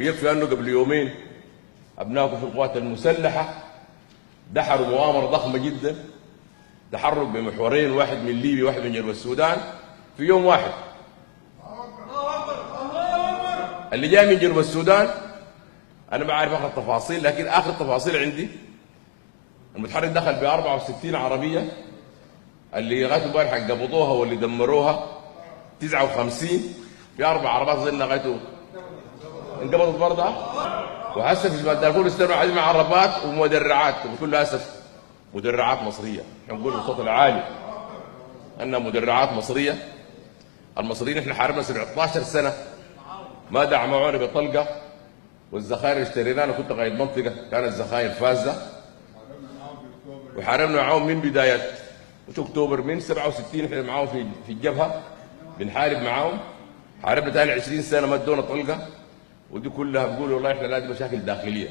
ويكفي انه قبل يومين ابنائكم في القوات المسلحه دحروا مؤامره ضخمه جدا، تحرك بمحورين، واحد من ليبيا واحد من جنوب السودان في يوم واحد. اللي جاي من جنوب السودان انا ما عارف اخر التفاصيل، لكن اخر التفاصيل عندي المتحرك دخل ب 64 عربيه، اللي لغايه امبارح قبضوها واللي دمروها 59، في 4 عربات ظل لغايه انقبضت برضه. وهسه في جبال دارفور استنوا عدد من عربات ومدرعات، وبكل اسف مدرعات مصريه، احنا نقول بالصوت العالي انها مدرعات مصريه. المصريين احنا حاربنا 17 سنه ما دعمونا بطلقه، والذخائر اللي اشتريناها انا كنت قائد منطقه كانت ذخائر فازه، وحاربنا معاهم من بدايه اكتوبر من 67 احنا معاهم في الجبهه بنحارب معاهم. حاربنا ثاني 20 سنه ما ادونا طلقه، ودي كلها بيقولوا والله احنا لازم مشاكل داخليه.